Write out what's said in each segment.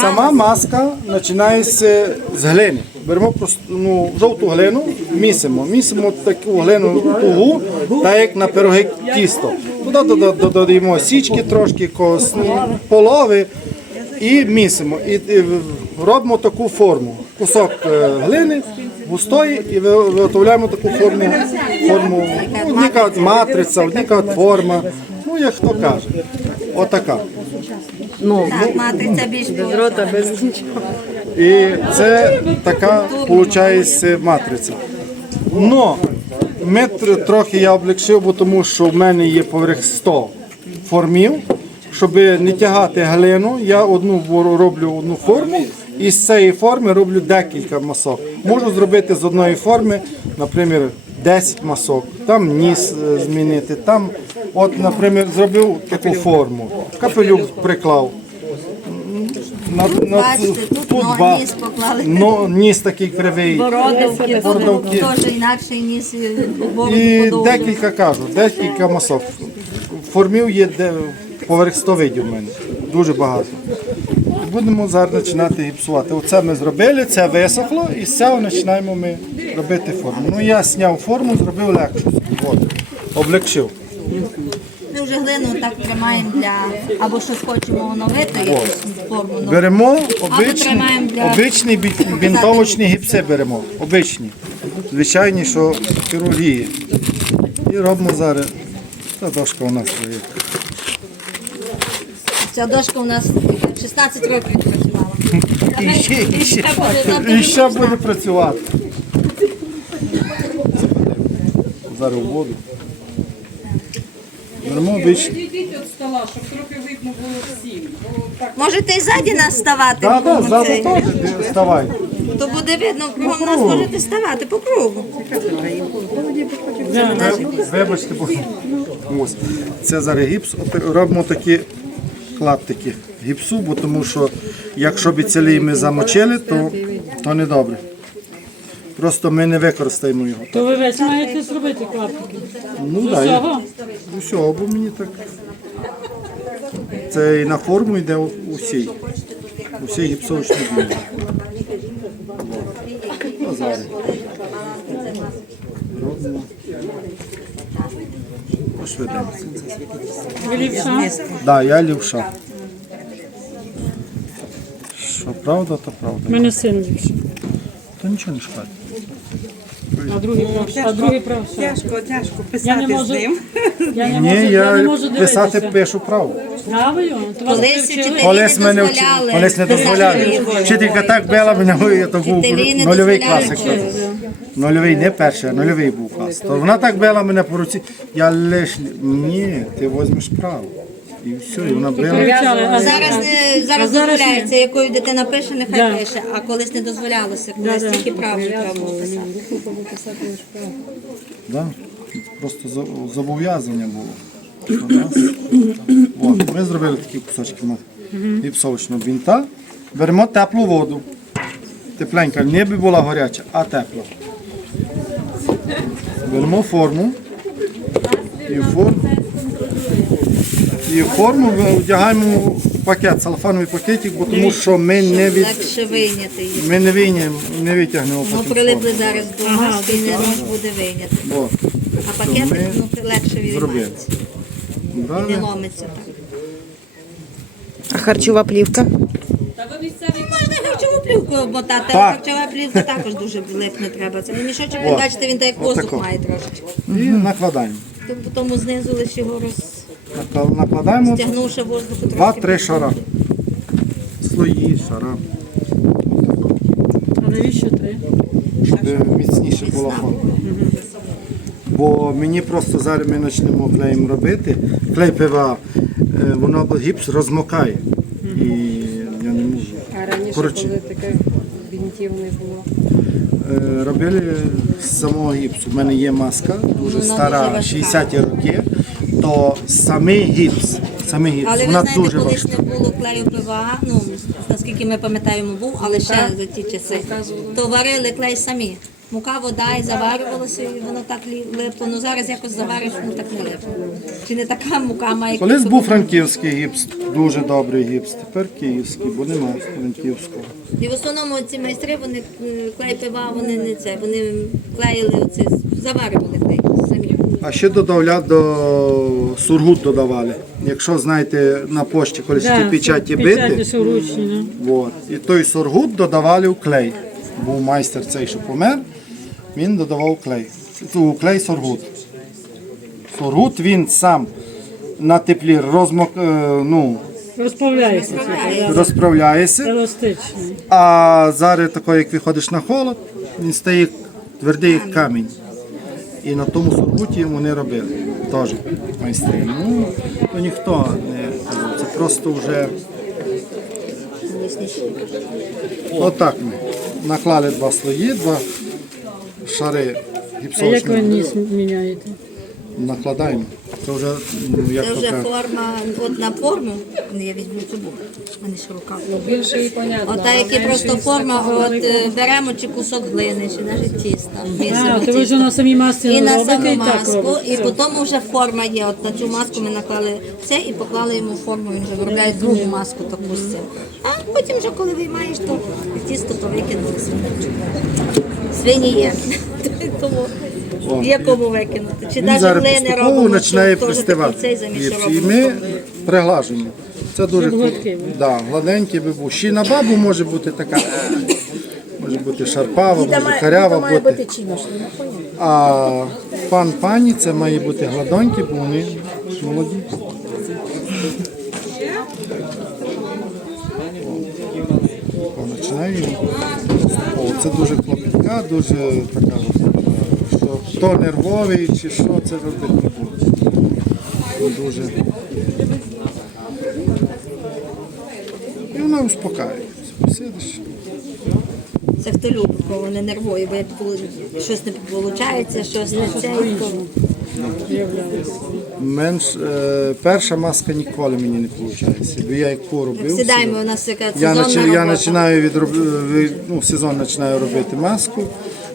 Сама маска починається з глини. Беремо просто ну, жовту глину, місимо. Місимо таку глину тугу, так як на пироги тісто. Туди дода- дода- додаємо січки трошки, кос, ну, полови і місимо. І, і робимо таку форму. Кусок е, глини густої і виготовляємо таку форму. форму ну, одні кажуть матриця, одні кажуть форма. Ну, як хто каже. Отака. Так, матриця більш Без рота, без нічого. І це така виходить матриця. Но ми тр- трохи я облегшив, бо тому що в мене є поверх 100 формів. Щоб не тягати глину, я одну вор- роблю одну форму і з цієї форми роблю декілька масок. Можу зробити з одної форми, наприклад, 10 масок, там ніс е, змінити, там, от, наприклад, зробив таку форму, капелюк приклав. На, на, Бачите, тут ноги, ба- ніс поклали. но, ніс такий кривий. Бородовки, Бородавки. теж інакший ніс, і декілька кажу, декілька масок. Формів є де, поверх 100 видів в мене. Дуже багато. Будемо зараз починати гіпсувати. Оце ми зробили, це висохло, і з цього починаємо ми робити форму. Ну я зняв форму, зробив легшу. Облегшив. Ми вже глину так тримаємо для або щось хочемо оновити, якусь форму. ну, Беремо обичні, тримаємо для- обичні бі- бінтовочні гіпси беремо. Обичні. Звичайні, що хірургії. І робимо зараз. Та дошка у нас є. Ця дошка у нас 16 років працювала. І ще, і ще, буде і ще буде працювати. Зараз у воду. Беремо обичні. Відійдіть від стола, щоб трохи видно було всім. Бо так Можете і ззаді нас ставати, Так, так, ззаду теж вставай. то буде видно, кругом нас можете ставати по кругу. Вибачте, бо ось. Це зараз гіпс. От Робимо такі клаптики гіпсу, бо тому що якщо біцелій ми замочили, то, то не добре. Просто ми не використаємо його. То ви весь маєте зробити клаптики. Ну, З я- усього? усього, бо мені так. Це і на форму йде усій. Усій гіпсовочні зараз. Робимо. Пошвидемо. Ви ліпша? Так, я лівша. Що правда, то правда. У мене син ліпший. То нічого не шкодить. А другий правша. А другий правша. тяжко, тяжко Я не писати можу. з ним. Я не можу, Ні, я не я можу писати дивитися. пишу право. Правильно? То вас Колись вчителі Колись не мене дозволяли. вчили, колись не дозволяли. Вчителька так била мене, я то був Вчителі не нульовий дозволяли клас. вчити. якраз. Нульовий, не перший, а нульовий був клас. То вона так била мене по руці. Я лиш ні, ти візьмеш право. І все, і вона била. Зараз не зараз зараз дозволяється, якою дитина пише, нехай Да. пише, а колись не дозволялося, колись тільки правду треба було писати. Да? Просто за- зобов'язання було. У нас. От, ми зробили такі кусочки гіпсовочного бінта. Беремо теплу воду. Тепленька, не би була гаряча, а тепла. Беремо форму. І в форму. І форму вдягаємо в пакет, целофановий пакетик, бо тому що ми не від. Легше вийняти її. Ми не вийняємо, не витягнемо Ну, потім прилипли зараз до маски не можна буде вийняти. От. А пакетик ми ну, легше Зробили. відіймається. Не ломиться так. А харчова плівка? Можна харчову плівку обмотати, але Так. харчова плівка також дуже липне треба. Це мішочок, О, ви бачите, він так як воздух отако. має трошечки. І накладаємо. Ти Тому знизу лише його Накла- Накладаємо розтягнувши воздуху трошки. два-три шара. Слої, шара, А навіщо три? щоб міцніше була форма. Бо мені просто зараз ми почнемо клеєм робити. Клей пива, е, воно гіпс розмокає. І я не можу. А раніше, Коротше. коли таке бінтів не було. Е, Робили з самого гіпсу. У мене є маска, дуже Вона стара, дуже важка. 60 роки. То самий гіпс, самий гіпс, Але ви вона знаєте, дуже колись важка. не було клею ПВА, ну наскільки ми пам'ятаємо, був, але ще за ті часи. То варили клей самі. мука, вода і заварювалося, і воно так лі- липло. Ну зараз якось завариш, воно так не липло. Чи не така мука має Колись був франківський гіпс, дуже добрий гіпс, тепер київський, бо немає франківського. І в основному ці майстри, вони е, клей пива, вони не це, вони клеїли оце, заварювали клей. А ще додавля до сургут додавали. Якщо знаєте, на пошті колись ті печаті бити, от, і той сургут додавали в клей. Був майстер цей, що помер, він додавав клей. У клей сургут. Сургут він сам на теплі розмок, е, ну, Розправляється. розправляється. Еластичний. А зараз тако, як виходиш на холод, він стає твердий камінь. І на тому сургуті вони робили теж майстри. Ну, то ніхто не це просто вже. Отак ми наклали два слої, два шари А як ви ніс міняєте? Накладаємо. Це вже, ну, як Це вже кажуть, форма, от на форму, ну, я візьму цю бумагу, в мене ще рука. Більше і понятно. От та, які просто форма, от е, беремо чи кусок глини, чи навіть тіста. А, місимо то ви вже тісто. на самій масці І на робите саму і так маску, робите. і потім вже форма є. От на цю маску ми наклали це і поклали йому форму, він вже виробляє другу маску таку з цим. А потім вже коли виймаєш, то тісто то викинули свинячку. Свині є. Тому є кому викинути. Чи навіть глини поступово робимо, починає теж пристивати. цей замість, що І робимо. ми приглажуємо. Це дуже гладкий був. да, гладенький би був. Ще й на бабу може бути така. Може бути шарпава, може карява бути. А пан пані це має бути гладонький, бо вони молоді. О, Починає. О, це дуже клопітка, дуже така, хто нервовий чи що це робити не буде. Дуже. І вона успокаюється. Сидиш. Це хто любить, коли не нервує, бо як щось не виходить, щось не це, Менш, е, перша маска ніколи мені не виходить. Бо я яку робив. сідаємо, у нас яка Я, сезонна я робота. починаю від ну, сезон починаю робити маску,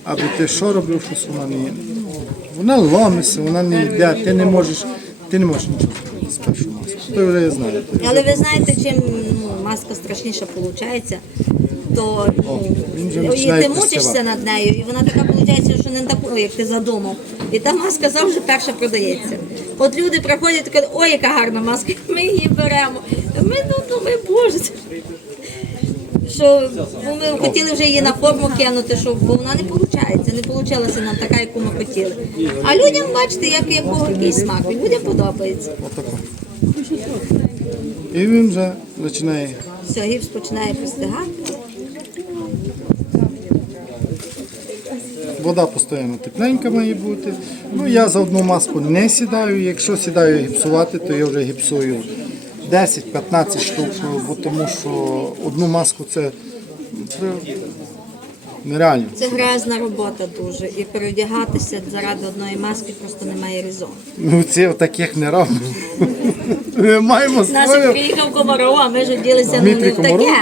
аби ти що робив, щось вона не вона ломиться, вона не йде, ти не можеш, ти не можеш нічого зробити з першої маски. То вже я знаю. Але ви знаєте, чим ну, маска страшніша виходить, то він вже ну, і починає ти мучишся над нею, і вона така виходить, що не таку, як ти задумав. І та маска завжди перша продається. От люди приходять і кажуть, ой, яка гарна маска, ми її беремо. Ми ну, думаємо, боже. це- Що ми хотіли вже її на форму кинути, щоб бо вона не виходить, не вийшла нам така, яку ми хотіли. А людям бачите, як якого який смак, і людям подобається. І він вже починає. Все, гіпс починає пристигати. Вода постійно тепленька має бути. Ну я за одну маску не сідаю. Якщо сідаю гіпсувати, то я вже гіпсую 10-15 штук, бо тому що одну маску це це нереально. Це грязна робота дуже. І переодягатися заради одної маски просто немає резону. Ну це таких не робимо. Ми маємо Наших свою. приїхав Комаров, а ми ж вділися ну, Дмитрій не в Комаров? таке.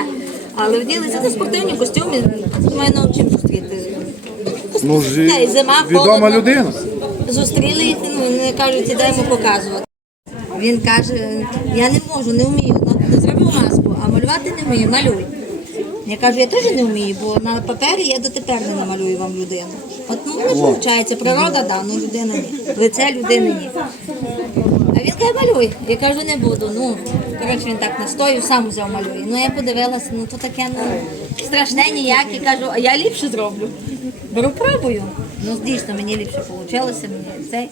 Але вділися на спортивні костюми. Ну чим зустріти? Ну, ж- Та й зима, відома холодно. людина. Зустріли їх, ну не кажуть, ідемо показувати. Він каже, я не можу, не вмію. Зробив маску, а малювати не вмію, малюй. Я кажу, я теж не вмію, бо на папері я дотепер не намалюю вам людину. От ну виходить, природа да, ну людина ні. Лице людини ні. А він каже, малюй. Я кажу, не буду. Ну, коротше, він так настоїв, сам взяв малює. Ну я подивилася, ну то таке ну, страшне ніяке. Кажу, а я ліпше зроблю. Беру пробую. Ну, дійсно, мені ліпше вийшло, мені цей.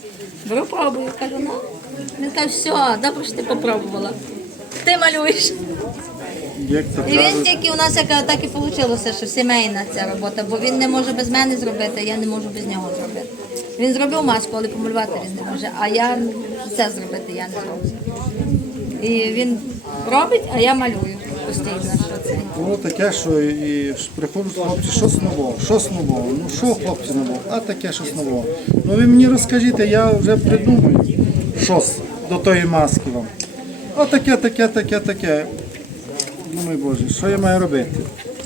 Беру пробую. Кажу, ну. Він каже, все, добре, що ти попробувала. Ти малюєш. Як то І він кажуть, тільки у нас яка так і вийшло, що сімейна ця робота, бо він не може без мене зробити, а я не можу без нього зробити. Він зробив маску, але помалювати він не може, а я це зробити я не зроблю. І він робить, а я малюю постійно. Що це. Було таке, що і ж приходять хлопці, щось нового, щось нового. Ну що хлопці нового, а таке щось нового. Ну ви мені розкажіть, я вже придумаю щось до тої маски вам. А таке, таке, таке, таке. Думаю, Боже, що я маю робити?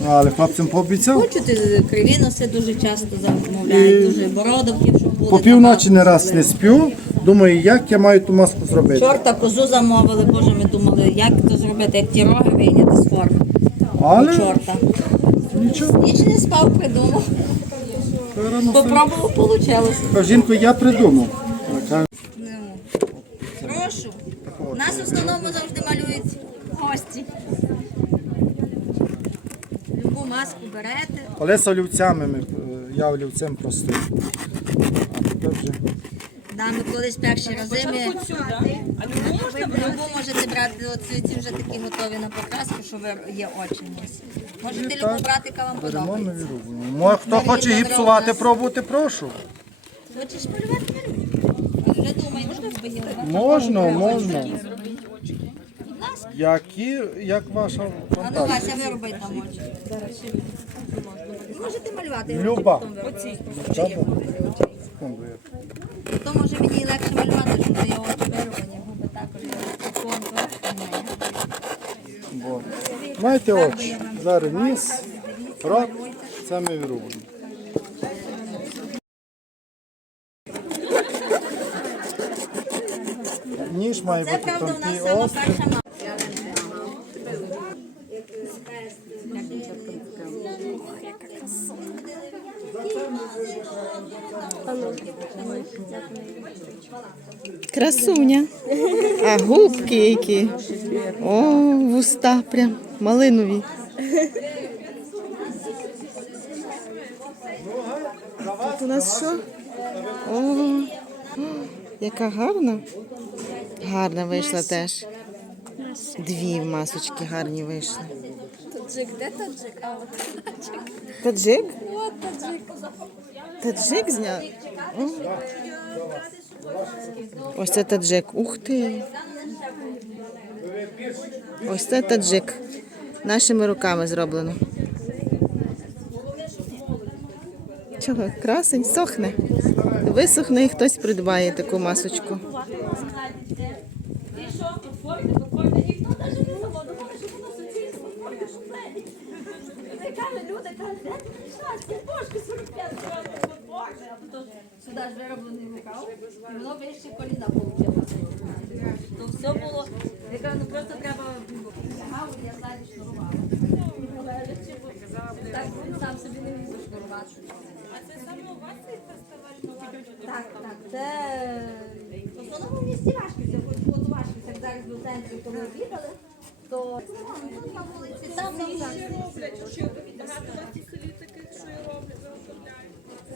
Але хлопцям пообіцяв. Хочуть е, криві носи дуже часто замовляють, І дуже бородавки, щоб були. По півночі не раз не сплю. Думаю, як я маю ту маску зробити. Чорта козу замовили, боже, ми думали, як то зробити, як ті роги вийняти з форми. Але Чорта. нічого. Ніч не спав, придумав. Попробував, вийшло. Жінко, я придумав. Прошу. Нас в основному завжди малюють гості. Любу маску берете. Олеся олівцями, ми, е, я олівцем простим. А тепер вже Да, ми колись перші рази ми любу можете брати, оці ці вже такі готові на покраску, що ви є очі у. Можете любу брати, яка вам беремо подобається. нові рублі. Мо- Хто хоче гіпсувати, пробувати, прошу. Хочеш малювати? малюй. Вже думаю. Можна, можна. Які, як ваша А ну фантазія? Вася, вироби там очі. Можете малювати. Люба. потім вироблю. Секунду, я- То може мені легше малювати, що є очі вироблені, губи також контур. Бо. Маєте очі. Зараз ніс, рот, це ми вирубимо. Має бути правда у нас сама перша мама. Красуня. А губки які. О, вуста прям малинові. Тут у нас що? О, яка гарна. Гарна вийшла теж. Дві масочки гарні вийшли. Таджик, де таджик? А от Таджик? от таджик. Таджик зняв? Ось це таджик. Ух ти. Ось це таджик. Нашими руками зроблено. Чого? Красень, сохне. Висохне і хтось придбає таку масочку. Сюди ж вироблений рукав, і воно вище коліна вийшло. То все було, я кажу, ну просто треба гаву, я ззаді шнурувала. Так він сам собі не міг зашнурувати. А це саме у вас цей фестиваль? Так, так, це в основному в місті Вашківця, хоч от Вашківця, як зараз до центру, коли обідали, то тут на вулиці, там на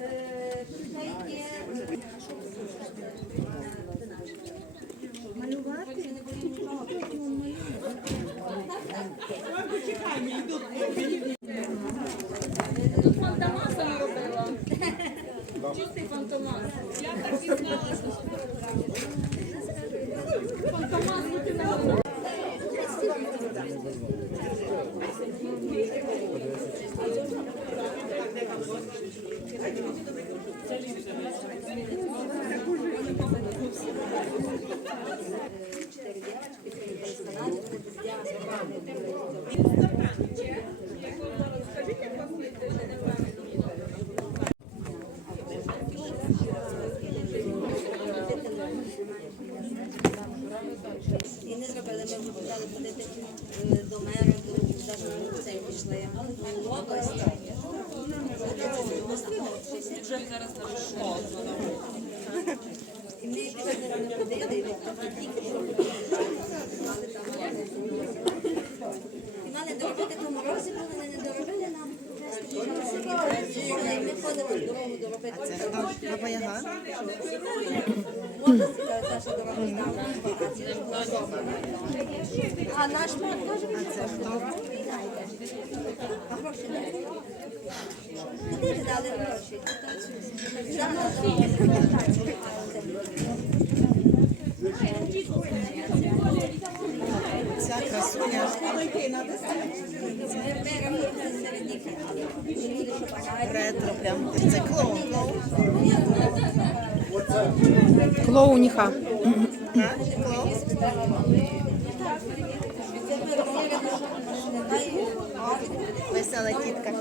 Е, тут є малювати. І не зробили, ми вже почали ходити е, до мера, до навіть на цей пішли в область. Вже зараз І ми пішли не ходили, мали доробити то морози, були вони не доробили нам. Ми ходимо в дорогу доробити. А наш каже, це хто? А гроші не Куди ж дали гроші? Ретро a Це клоун. Клоуніха. Леся, вигнала тітка.